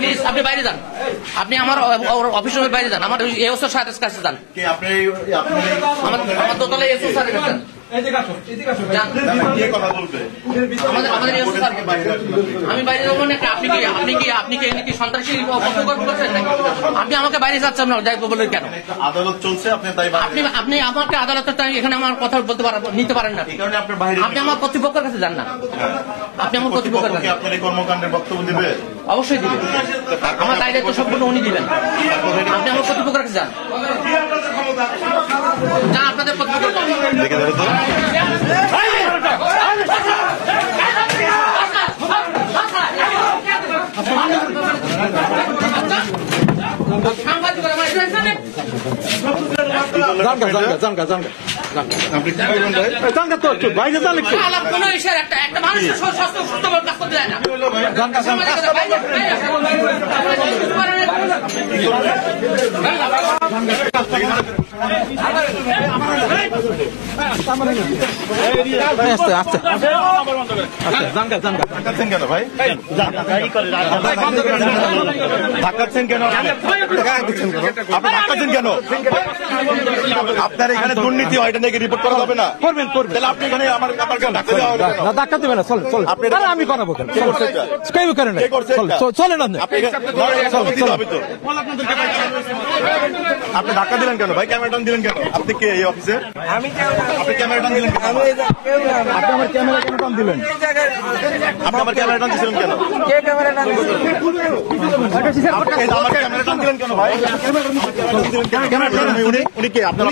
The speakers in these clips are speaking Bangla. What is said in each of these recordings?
প্লিজ আপনি বাইরে যান, আপনি আমার অফিসের বাইরে যান, আমার এসও স্যারের কাছে যান, আমার দোতলায় এসও স্যারের কাছে যান। আমি বাইরে যাবো না, আপনি কি সন্ত্রাসী করছেন নাকি? আপনি আমাকে বাইরে যাচ্ছেন না বলে কেন? আদালত চলছে, আপনি আমাকে আদালতে এখানে আমার কথা বলতে নিতে পারেন না, আপনি আমার কর্তৃপক্ষের কাছে যান না, আপনি আমার কর্তৃপক্ষের কাছে। আপনার এই কর্মকাণ্ডের বক্তব্য দিবে? অবশ্যই দিবেন, আমার দায় দায়িত্ব সম্পূর্ণ উনি দিবেন, আপনি আমার কর্তৃপক্ষের কাছে যান, যান আপনাদের কর্তৃপক্ষের কাছে। কোনো ইসের একটা মানুষের স্বাস্থ্য সুস্থ কাজ করতে যায় না। কেন ভাই ধাক্কাচ্ছেন কেন? ধাক্কাচ্ছেন কেন? আপনার এখানে দুর্নীতি হয়, এটা নাকি রিপোর্ট করা হবে না? করবেন তাহলে আপনি এখানে আমার ধাক্কা দেওয়া হবে না? ধাক্কা দেবেন না, চলেন আমি করাবো। চলেন আপনি ধাক্কা দিলেন কেন ভাই? ক্যামেরাটা দিলেন কেন? আপনি কে এই অফিসের? আপনি ক্যামেরাটা দিলেন কেন? আপনি আমার ক্যামেরা কেন টান দিলেন? আপনি আমার ক্যামেরা টান দিলেন কেন? আমার ক্যামেরা টান দিলেন কেন ভাই? উনি কে? আপনার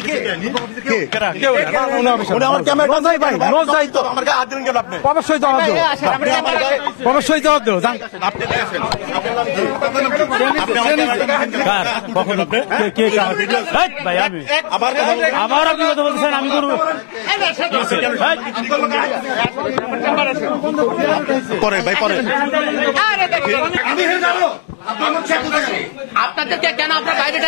আমার ক্যামেরা ভাই নোজ যাই তো আমার গায়ে হাত দিলেন কেন? আপনি অবশ্যই জবাব দেবো, অবশ্যই জবাব দেবো। আপনি আবার আপনি কথা বলতেছেন, আমি করবো পরে ভাই পরে আপনাদেরকে কেন আপনার বাইরে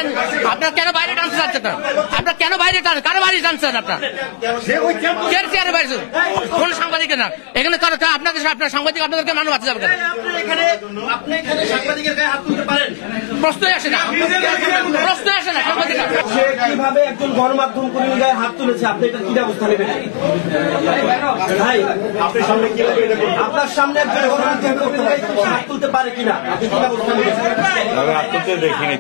আপনার কেন বাইরে টানতে চাচ্ছেন না? আপনার কেন বাইরে টান? কারো বাইরে টানছেন আপনার? চেয়ারে বাইরে কোন সাংবাদিক না এখানে আপনাদের আপনার সাংবাদিক আপনাদেরকে মানুষ বাঁচতে যাবে কেন? প্রশ্নই আসে না, প্রশ্নই আসে না। কিভাবে একজন গণমাধ্যম কর্মীর গায়ে হাত তুলেছে, আপনি এটা কি ব্যবস্থা নেবেন? ভাই আপনার সামনে একজন গণমাধ্যম কর্মীর গায়ে হাত তুলতে পারে কিনা, আপনি কি ব্যবস্থা নেবেন? হাত তুলতে দেখিনি।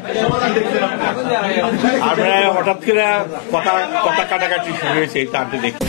আমরা হঠাৎ করে কথা কাটাকাটি শুরু হয়েছে, তাতে দেখি